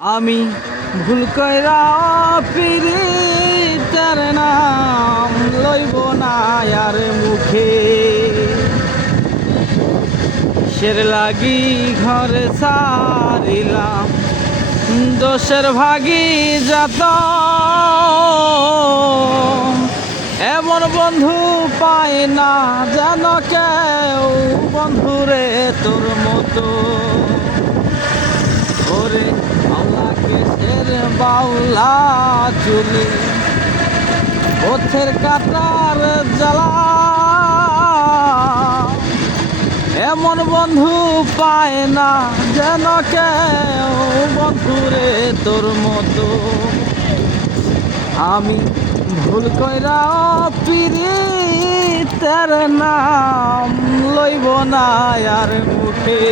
আমি ভুল কইরা পিরিতের নাম লইব না আর মুখে, সের লাগি ঘরে সারিলাম দোষের ভাগি যত। এমন বন্ধু পায় না যেন কেউ বন্ধুরে তোর মতো। ওরে আল্লাহকে সের বাউলা চুলে পথের কাটার জ্বালা, এমন বন্ধু পায় না যেন কেউ বন্ধুরে তোর মতো। আমি ভুল কইরা পিরিতের নাম লইব না আর মুখে।